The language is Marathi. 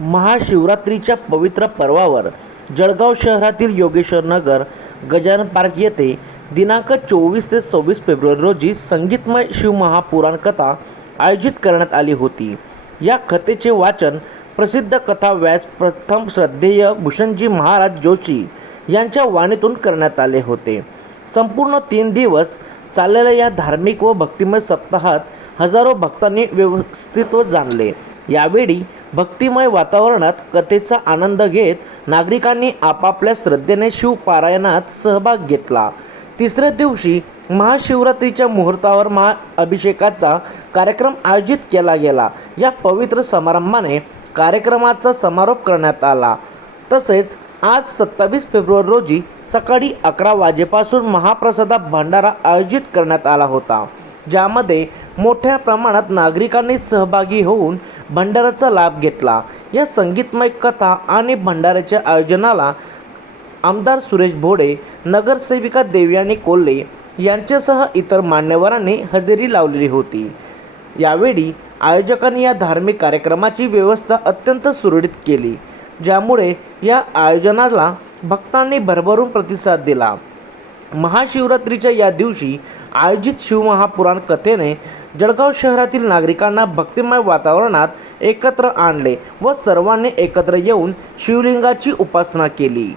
महाशिवरात्रीच्या पवित्र पर्वावर जळगाव शहरातील योगेश्वर नगर गजानन पार्क येथे दिनांक चोवीस ते सव्वीस फेब्रुवारी रोजी संगीतमय शिवमहापुराण कथा आयोजित करण्यात आली होती. या कथेचे वाचन प्रसिद्ध कथा व्यास प्रथम श्रद्धेय भूषणजी महाराज जोशी यांच्या वाणीतून करण्यात आले होते. संपूर्ण तीन दिवस चाललेल्या या धार्मिक व भक्तिमय सप्ताहात हजारो भक्तांनी व्यवस्थित्व जाणले. यावेळी भक्तिमय वातावरणात कथेचा आनंद घेत नागरिकांनी आपापल्या श्रद्धेने शिवपारायणात सहभाग घेतला. तिसऱ्या दिवशी महाशिवरात्रीच्या मुहूर्तावर महाअभिषेकाचा कार्यक्रम आयोजित केला गेला. या पवित्र समारंभाने कार्यक्रमाचा समारोप करण्यात आला. तसेच आज सत्तावीस फेब्रुवारी रोजी सकाळी अकरा वाजेपासून महाप्रसादा भंडारा आयोजित करण्यात आला होता. ज्यामध्ये मोठ्या प्रमाणात नागरिकांनी सहभागी होऊन भंडाराचा लाभ घेतला. या संगीतमय कथा आणि भंडाऱ्याच्या आयोजनाला आमदार सुरेश भोडे नगरसेविका देवयानी कोल्हे यांच्यासह इतर मान्यवरांनी हजेरी लावलेली होती. यावेळी आयोजकांनी या धार्मिक कार्यक्रमाची व्यवस्था अत्यंत सुरळीत केली ज्यामुळे या आयोजनाला भक्तांनी भरभरून प्रतिसाद दिला. महाशिवरात्रीच्या या दिवशी आयोजित शिवमहापुराण कथेने जळगाव शहरातील नागरिकांना भक्तिमय वातावरणात एकत्र आणले व सर्वांनी एकत्र येऊन शिवलिंगाची उपासना केली.